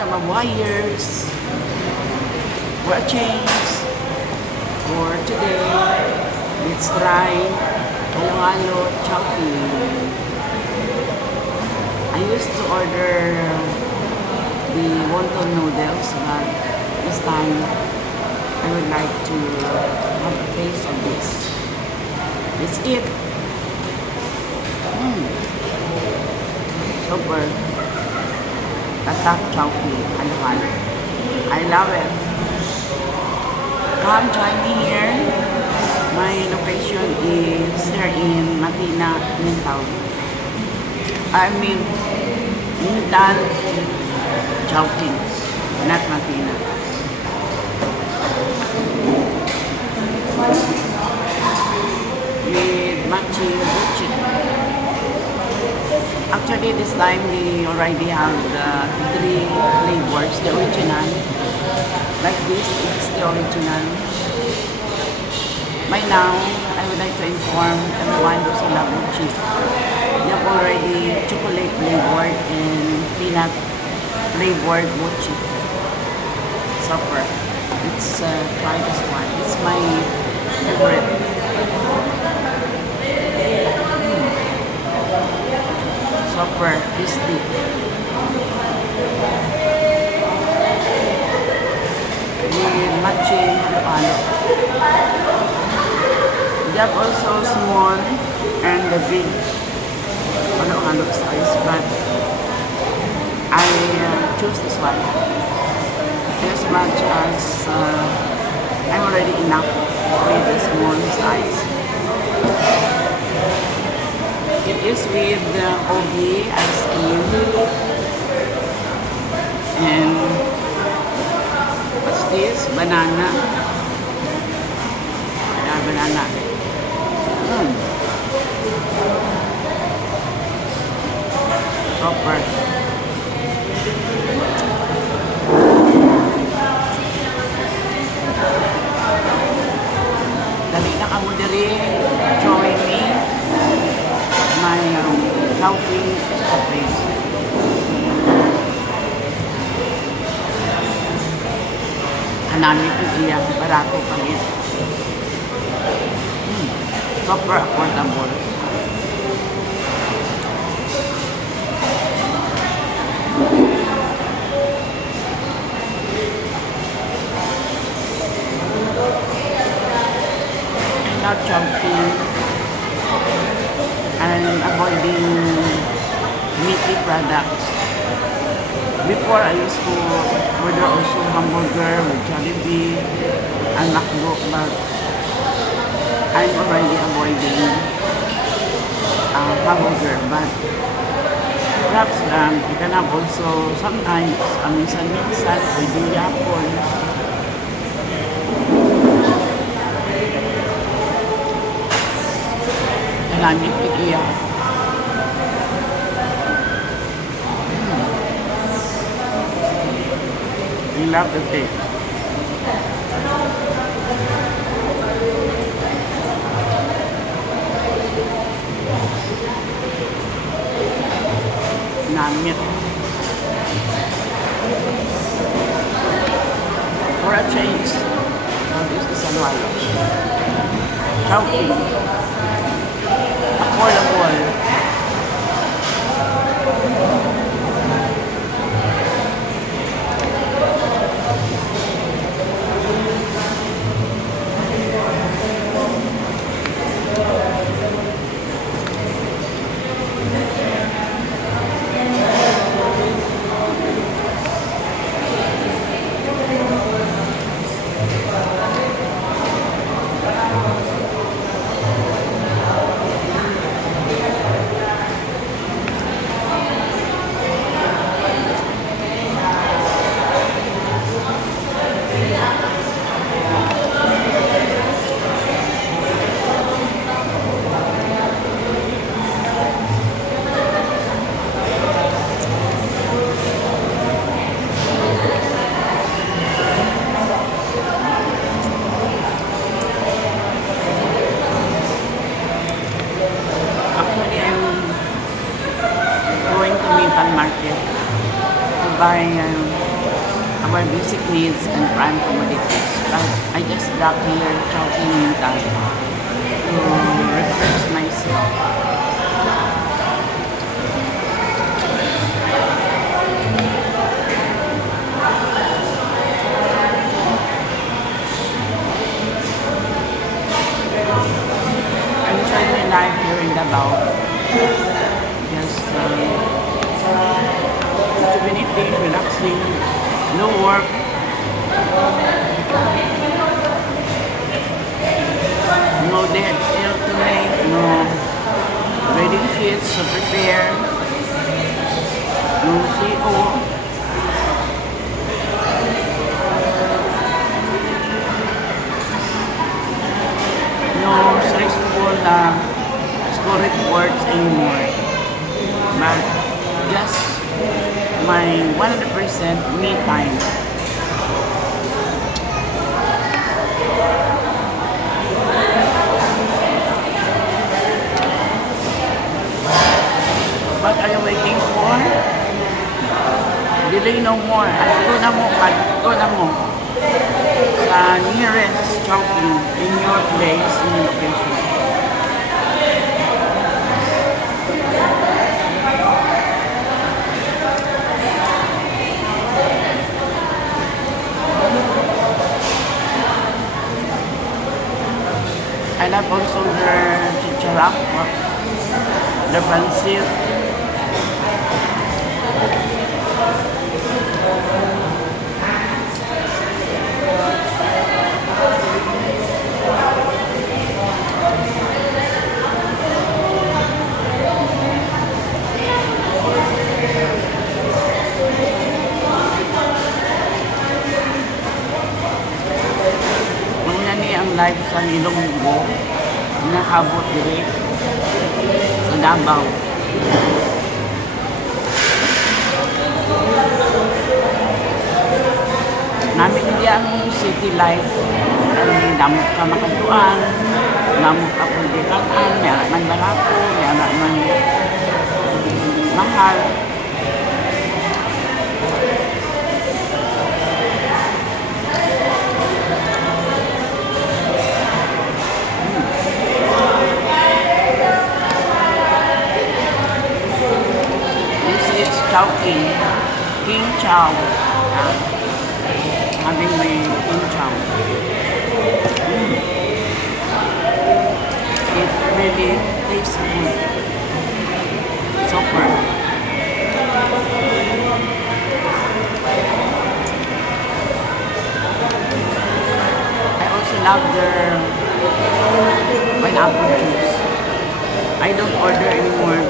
Some wires for a change for today. Let's try halo-halo chowking. I used to order the wonton noodles, but this time I would like to have a taste of this. Let's eat. Super. Tatak chowking. Halo-halo. I love it. Come join me here. My location is here in Matina, Mintal. I mean, Mintal Chowking, not Matina. With matching buchit. Actually, this time we already have the 3 flavors, the original. Like this, it's the original. By now, I would like to inform everyone who's in love with chip. They have already chocolate flavored and peanut flavored mochi. Super. Let's try this one. It's my favorite. Super tasty. With matching halo-halo. They have also small and the big halo-halo size, but I choose this one. As much as I'm already enough with the small size. It is with the ogi ice cream and what's this? Banana. Yeah, banana. Proper. Dali na kamo diri. Join me. My chowking place. Hanami ko iya. Barato pangit. Super affordable. Not chowking and avoiding meaty products. Before I used to order also hamburger with Jollibee and McDo, but I'm already avoiding hamburger. But perhaps you can have also sometimes minsan-minsan pwedeng yapon. Namin iiyak. I love the taste. Namit. For a change, this is halo-halo. Chowking. Affordable. Market to buy our basic needs and prime commodities. But I just stop here talking meantime to refresh myself. I enjoy my life here in Davao. Just rejuvenating, relaxing, no work, no dead ill to make, no wedding sheets to prepare, no CO, no stressful school reports anymore. But just my 100% me time. What are you waiting for? Delay no more. Adto na mo. Sa nearest shopping in your place, in your location. I love also their chicharap, the pancit. Ang live sa Ilonggo nakabot dire sa Davao. Namin niya ang city life ay damot ka makaduan, damot ka puldikaan, may anak man barato, may anak man mahal. Chow King Chow. Having my King Chow. It really tastes good. Super. I also love their pineapple juice. I don't order anymore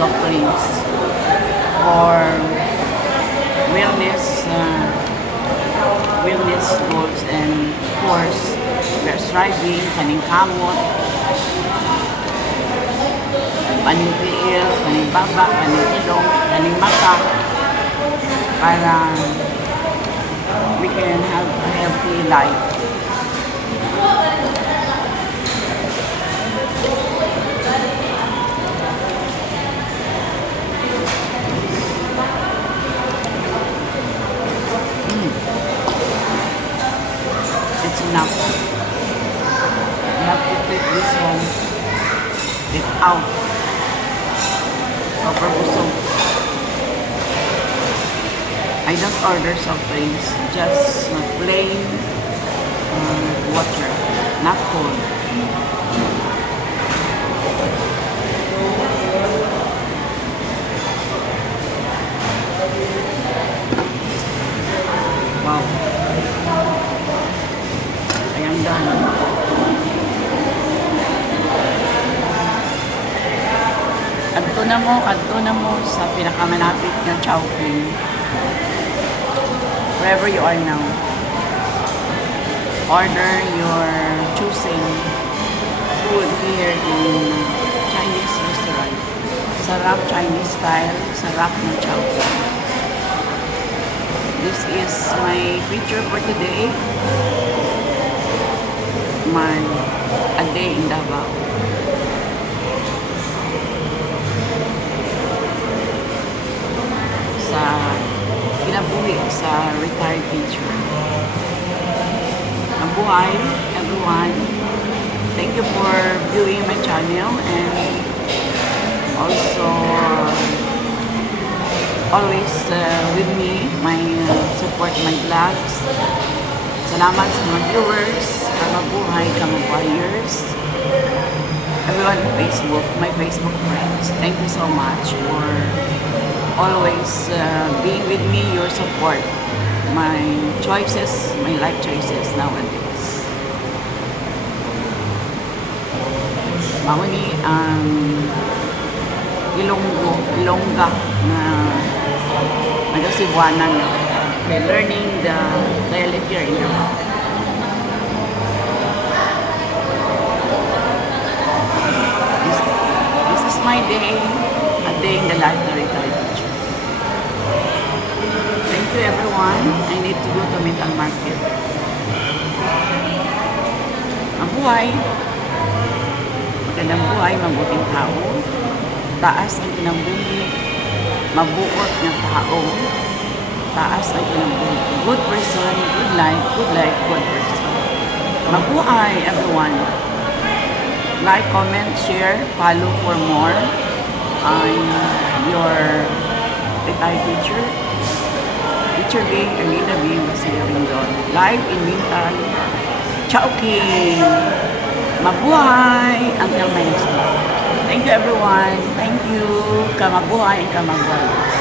soft drinks or wellness goals, and of course there's striving, kaning kamot, kaning piil, kaning baba, kaning ilong, kaning mata, para we can have a healthy life. It's enough. You have to take this home, it out, proper busog. I don't order soft drinks, just plain water, not cold. Wow. Ayan done. Adto na mo sa pinakamalapit ng Chowking. Wherever you are now. Order your choosing food here in Chinese restaurant. Sarap Chinese style, sarap ng Chowking. This is my picture for today. A day in Davao. Sa kinabuhi sa retired teacher. Mabuhay, everyone. Thank you for viewing my channel and also always with me, support my vlogs. Salamat sa mga viewers, kamabuhay, kamabuhayers. Everyone on Facebook, my Facebook friends. Thank you so much for always being with me, your support, my choices, my life choices nowadays. Mauni ang Ilongga na nagasibuanan. Okay, learning the dialect here in Europe. This is my day, a day in the life of retired teacher. Thank you everyone. I need to go to Mental Market. Mabuhay. Magandang buhay, mabuting tao. Taas ang kinambuhi, mabuot ng tao. Taas ang kinambuhi. Good person, good life, good person. Mabuhay everyone. Like, comment, share, follow for more. I'm your retired teacher. Teacher Bing, Erlina Bing, Basilio Rindon. Live in Mintan. Chowking! Mabuhay! Until my next vlog. Thank you everyone. Thank you. Kamabuhay and kamabuhay.